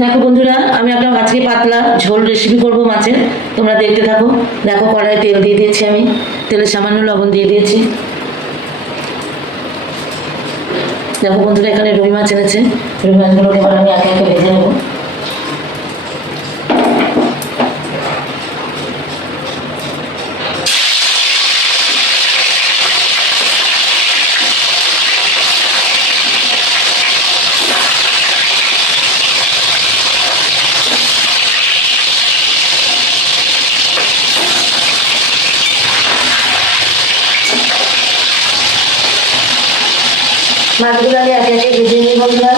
দেখো বন্ধুরা, আমি একটা আজকে পাতলা ঝোল রেসিপি করব মাছের। তোমরা দেখতে থাকো। দেখো, কড়াইয়ে তেল দিয়ে দিয়েছি, আমি তেলে সামান্য লবণ দিয়ে দিয়েছি। দেখো বন্ধুরা, এখানে রুই মাছ এনেছে। রুই মাছগুলোকে এবার আমি একে একে ভেজে নেব। মাছগুলো আমি একে একে ভেজে নিই বন্ধুরা।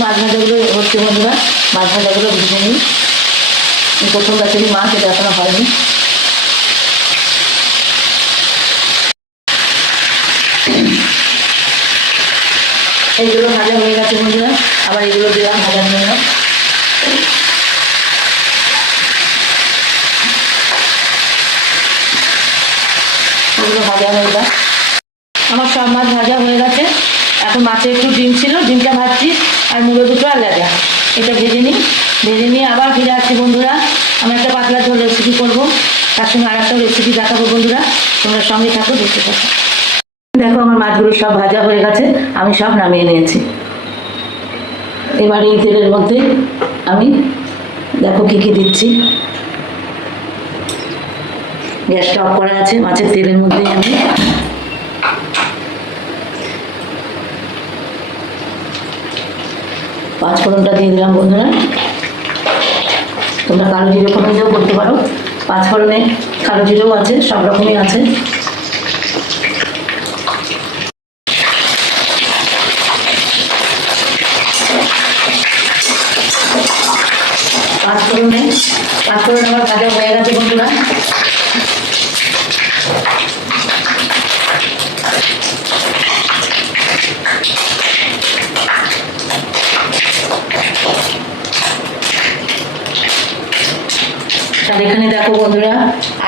মাছ ভাজাগুলো হচ্ছে বন্ধুরা, মাছ ভাজাগুলো ভেজে নিই। প্রথম গাছেরই মাছ, এটা এখনো হয়নি। এইগুলো ভাজা হয়ে গেছে বন্ধুরা, আবার এগুলো দিলাম ভাজার জন্য। এগুলো ভাজা হয়ে গেছে, আমার সব মাছ ভাজা হয়ে গেছে। এখন মাছে একটু ডিম ছিল, ডিমটা ভাজছি, আর মুড়ো দুটো আর লেজা, এটা ভেজে নিই। ভেজে নিয়ে আবার ফিরে আসছি বন্ধুরা। আমি একটা পাতলা ঝোল রেসিপি করবো, তার সঙ্গে আর একটা রেসিপি দেখাবো বন্ধুরা। তোমরা সঙ্গে থাকো, দেখতে থাকো। দেখো, আমার মাছগুলো সব ভাজা হয়ে গেছে, আমি সব নামিয়ে নিয়েছি। এবার এই তেলের মধ্যে আমি দেখো কি কি দিচ্ছি। গ্যাসটা অফ করা আছে। মাছের তেলের মধ্যে আমি পাঁচফোড়নটা দিয়ে দিলাম বন্ধুরা। তোমরা কালো জিরে ফোড়ন দিয়েও করতে পারো। পাঁচফোড়নে কালো জিরেও আছে, সব রকমই আছে। পাঁচফোড়ন আমার ভাজা হয়ে গেছে বন্ধুরা। আর এখানে দেখো বন্ধুরা,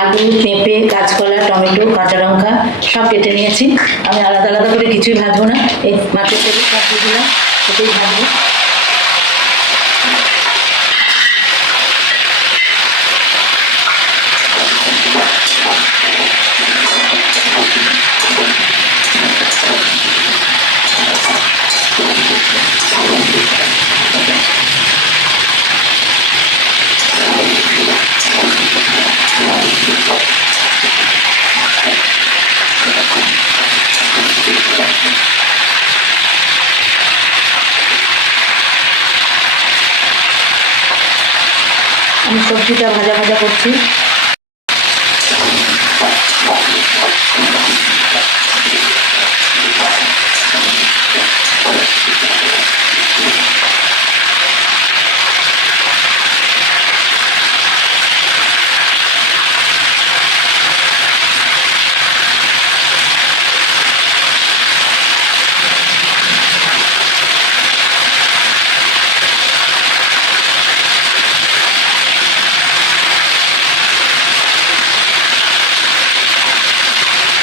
আলু, পেঁপে, কাঁচকলা, টমেটো, কাঁচা লঙ্কা সব কেটে নিয়েছি। আমি আলাদা আলাদা করে কিছুই ভাজবো না, এই মাছের তেলে সব দিয়ে দিলাম, সেটাই ভাজবো। আমি সবজিটা ভাজা ভাজা করছি।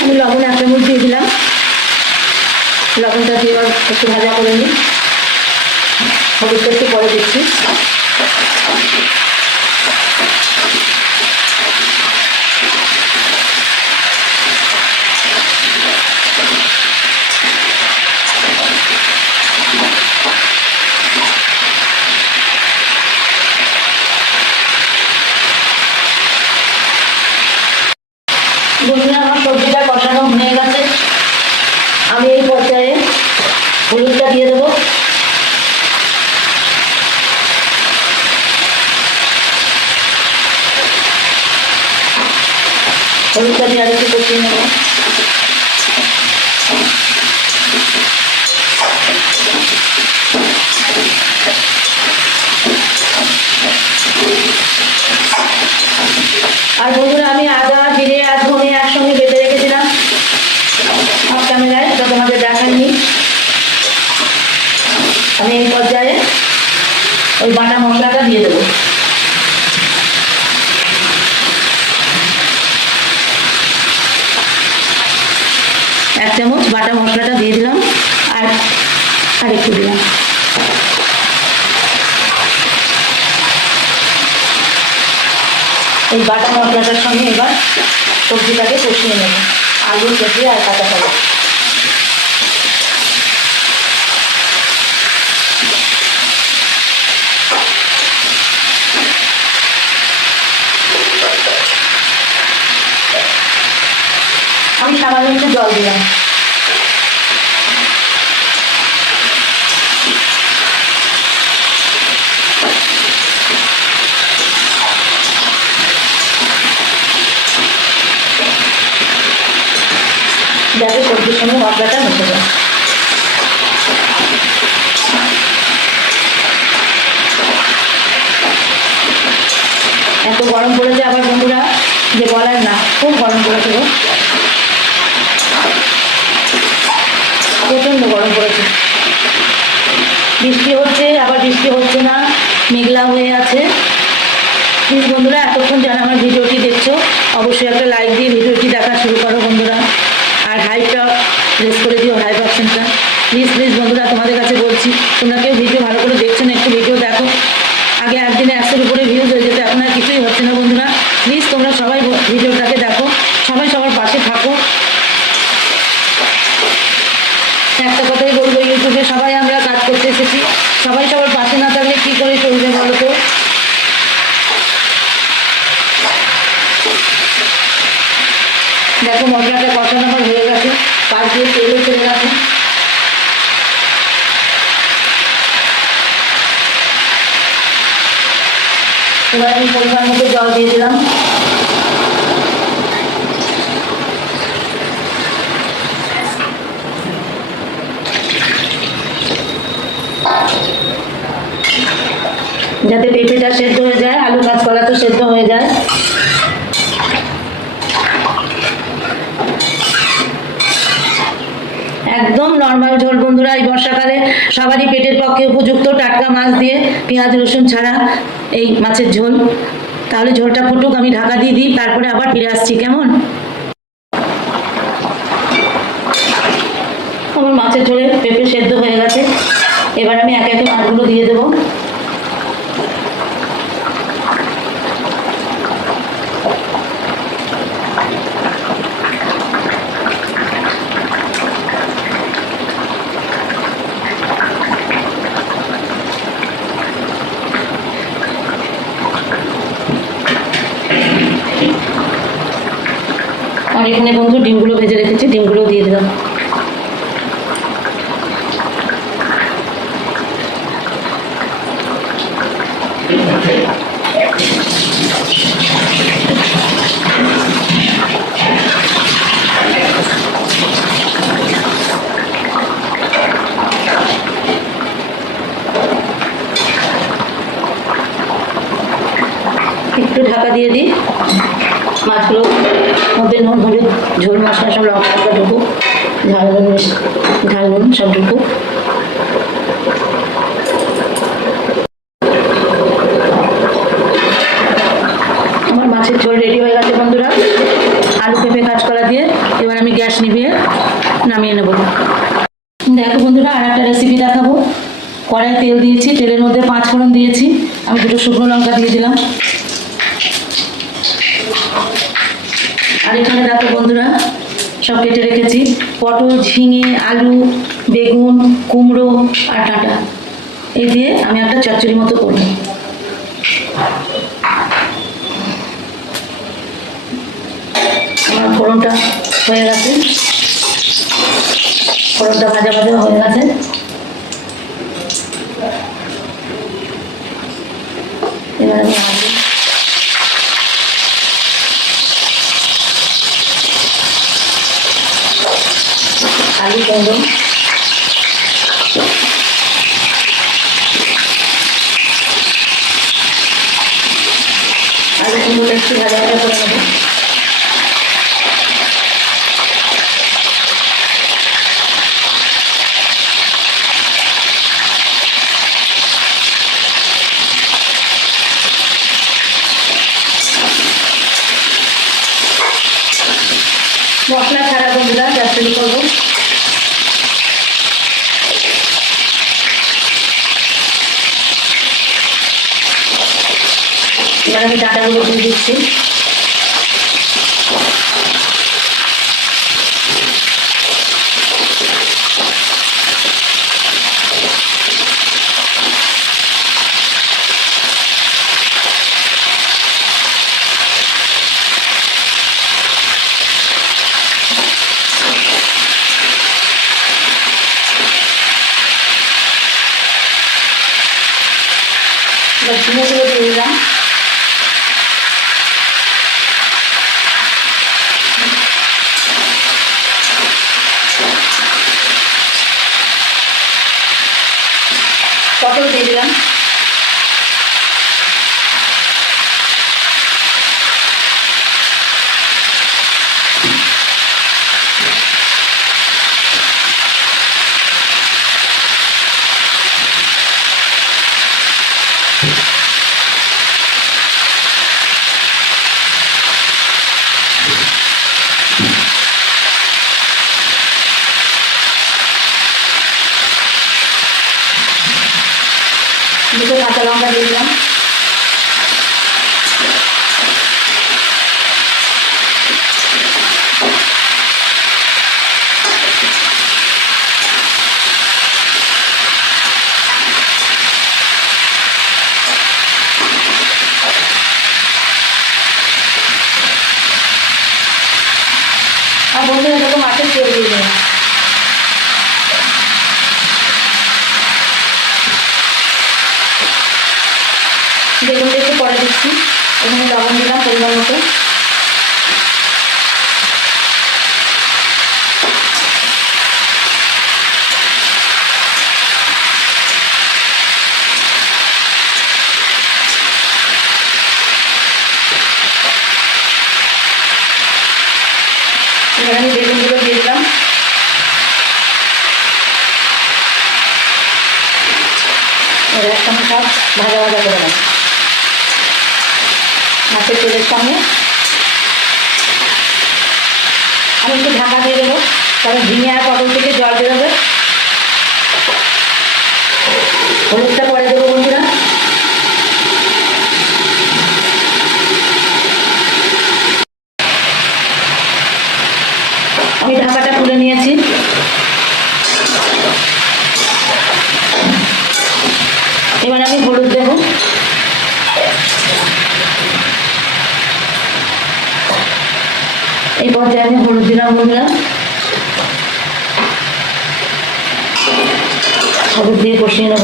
আমি লবণ এক চামচ দিয়ে দিলাম। লবণটা দিয়ে একটু ভাজা করে নিই। হলুদটা একটু পরে দিচ্ছি। বন্ধুরা, আমার সবজিটা কষানো হয়ে গেছে। আমি এই পর্যায়ে হলুদটা দিয়ে দেবো। 1 চামচ বাটা মশলাটা দিয়ে দিলাম, আর একটু দিলাম। এই বাটা মশলাটার সঙ্গে এবার সবজিটাকে কষিয়ে নেব, আলু পেঁপে আর কাঁচা কলা। আমি সামান্য একটু জল দিলাম। যাতে সবজির সঙ্গে মশলাটা মিশে যায়। এত গরম পড়েছে আবার বন্ধুরা, যে বলার না, খুব গরম পড়েছে গো, প্রচণ্ড গরম পড়েছে। বৃষ্টি হচ্ছে, আবার বৃষ্টি হচ্ছে না, মেঘলা হয়ে আছে। প্লিজ বন্ধুরা, এতক্ষণ যারা আমার ভিডিওটি দেখছো অবশ্যই একটা লাইক দিয়ে ভিডিওটি দেখা শুরু করো বন্ধুরা, আর হাইপটা প্রেস করে দিও, হাইপ অপশনটা। প্লিজ বন্ধুরা, তোমাদের কাছে বলছি, তোমরা কেউ ভিডিও ভালো করে দেখছো না, একটু ভিডিও দেখো। আগে একদিনে 100-র উপরে ভিউজ হয়ে যেত, এখন আর কিছুই হচ্ছে না বন্ধুরা। প্লিজ তোমরা সবাই ভিডিওটাকে দেখো, সবাই সবার পাশে থাকো। একটা কথাই বলবো, ইউটিউবে সবাই আমরা কাজ করতে এসেছি, সবাই সবার পাশে না থাকলে কী করে চলবে বলো তো? দেখো মশলাটা কষানো হয়ে গেছে, পাশ দিয়ে তেলও চলে গেছে। এবার আমি পরিমাণ মতো জল দিয়ে দিলাম। যাতে পেঁপেটা সেদ্ধ হয়ে যায়, আলু কাঁচকলা তো সেদ্ধ হয়ে যায়। একদম নর্মাল ঝোল বন্ধুরা, এই বর্ষাকালে সবারই পেটের পক্ষে উপযুক্ত, টাটকা মাছ দিয়ে পেঁয়াজ রসুন ছাড়া এই মাছের ঝোল। তাহলে ঝোলটা ফুটুক, আমি ঢাকা দিয়ে দিই, তারপরে আবার ফিরে আসছি, কেমন? আমার মাছের ঝোলে পেঁপে সেদ্ধ হয়ে গেছে, এবার আমি একে একে মাছগুলো দিয়ে দেবো। আর এখানে বন্ধু ডিমগুলো ভেজে রেখেছি, ডিমগুলো দিয়ে দিলাম। একটু ঢাকা দিয়ে দিই, মাছগুলো মধ্যে নুন হলুদ ঝোল মশলা সব লঙ্কা ঢুকুক, ঝাল নুন সব ঢুকুক। আমার মাছের ঝোল রেডি হয়ে গেছে বন্ধুরা, আলু পেঁপে কাঁচকলা দিয়ে। এবার আমি গ্যাস নিভিয়ে নামিয়ে নেব। দেখো বন্ধুরা, আর একটা রেসিপি দেখাবো। কড়াই তেল দিয়েছি, তেলের মধ্যে 5 ফোড়ন দিয়েছি, আমি 2 শুকনো লঙ্কা দিয়ে দিলাম। আর এখানে দেখো বন্ধুরা, সব কেটে রেখেছি পটল, ঝিঙে, আলু, বেগুন, কুমড়ো আর ডাঁটা। এই দিয়ে আমি একটা চচ্চড়ি মতো করব। আমার ফোড়নটা হয়ে গেছে, ফোড়নটা ভাজা ভাজা হয়ে গেছে। এবার আমি আলু কুমড়ো কুমড়োটা একটু ভাজা ভাজা করে নেব। মশলা ছাড়া বন্ধুরা, জাস্ট শুরু করবো। এবার আমি ডাঁটাগুলো দিয়ে দিচ্ছি। এবার ঝিঙেগুলো দিয়ে দিলাম। পটল দিয়ে দিলাম। দুটো কাঁচা লঙ্কা দিয়ে দিলাম। আর বন্ধুরা এরকম মাছের তেল দিয়ে দিলাম। বেগুনটা একটু পরে দিচ্ছি। এখানে লবণ দিলাম পরিমাণ মতো। এবার আমি বেগুনগুলো দিয়ে দিলাম। এবার একসঙ্গে সব ভাজা ভাজা করে নেব মাছের তেলের সঙ্গে। আমি একটু ঢাকা দিয়ে দেবো, কারণ ঝিঙে আর পটল থেকে জল বেরোবে। হলুদটা পরে দেবো বন্ধুরা। আমি ঢাকাটা খুলে নিয়েছি। এবার আমি হলুদ দেবো। এই পর্যায়ে আমি হলুদ দিলাম বন্ধুরা। হলুদ দিয়ে কষিয়ে নেব।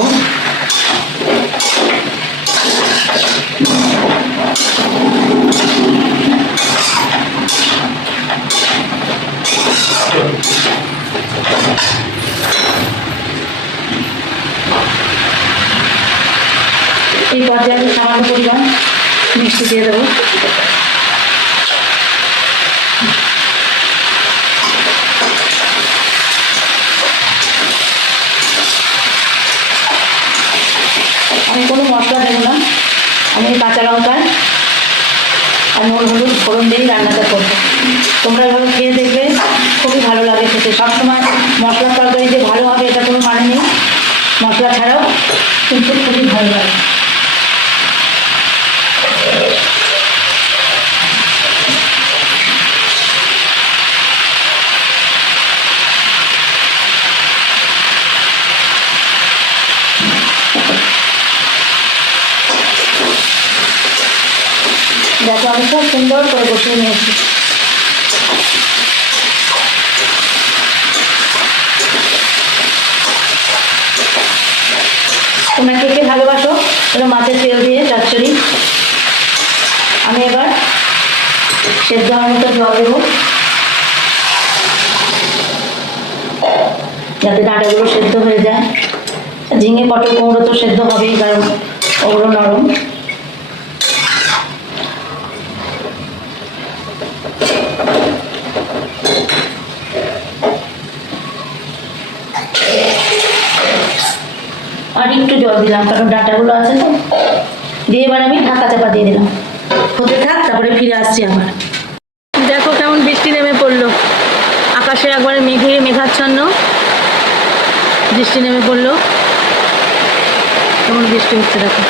এই পর্যায়ে আমি সামান্য পরিমাণ মিষ্টি দিয়ে দেবো। আমি কোনো মশলা দেবো না, আমি কাঁচা লঙ্কা আর নুন হলুদ ফোড়ন দিয়েই রান্নাটা করবো। তোমরা এভাবে খেয়ে দেখবে, খুবই ভালো লাগে খেতে। সবসময় মশলার তরকারি যে ভালো হবে এটা কোনো মানে নেই, মশলা ছাড়াও কিন্তু খুবই ভালো লাগে। দেখো আমি খুব সুন্দর করে বসিয়ে নিয়েছি। তোমরা কে কে ভালোবাসো এটা মাছের তেল দিয়ে চচ্চড়ি। আমি এবার সেদ্ধ হওয়ার মতো জল দেবো, যাতে ডাঁটাগুলো সেদ্ধ হয়ে যায়। ঝিঙে পটল কুমড়ো তো সেদ্ধ হবেই, কারণ ওগুলো নরম। আর একটু জল দিলাম, কারণ ডাঁটাগুলো আছে তো। দিয়ে এবার আমি ঢাকা চাপা দিয়ে দিলাম, হতে থাক, তারপরে ফিরে আসছি আবার। দেখো কেমন বৃষ্টি নেমে পড়লো, আকাশ আকাশে একবারে মেঘাচ্ছন্ন, বৃষ্টি নেমে পড়লো। কেমন বৃষ্টি হচ্ছে দেখো।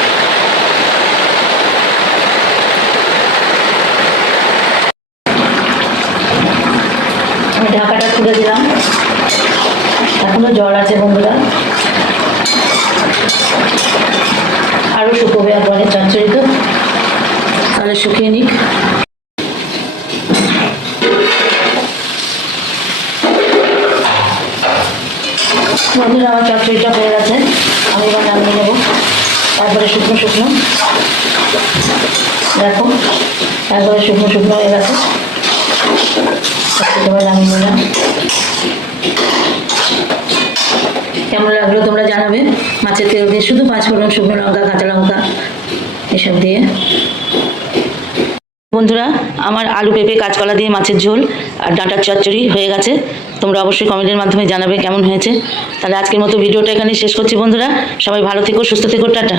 আমি ঢাকাটা খুলে দিলাম, এখনো জল আছে বন্ধুরা, আরো শুকোবে একবারে চচ্চড়ি তো, তাহলে শুকিয়ে নিক। বন্ধুরা আমার চচ্চড়িটা হয়ে গেছে, আমি এবার নামিয়ে নেবো। তারপরে শুকনো শুকনো দেখো, তারপরে শুকনো শুকনো হয়ে গেছে, এবার নামিয়ে নিলাম। কেমন লাগলো তোমরা জানাবে। মাছের তেল দিয়ে শুধু 5 ফোড়ন, শুকনো লঙ্কা, কাঁচা লঙ্কা এসব দিয়ে। বন্ধুরা আমার আলু পেঁপে কাঁচকলা দিয়ে মাছের ঝোল আর ডাঁটার চচ্চড়ি হয়ে গেছে। তোমরা অবশ্যই কমেন্টের মাধ্যমে জানাবে কেমন হয়েছে। তাহলে আজকের মতো ভিডিওটা এখানে শেষ করছি বন্ধুরা। সবাই ভালো থেকো, সুস্থ থেকো, টাটা।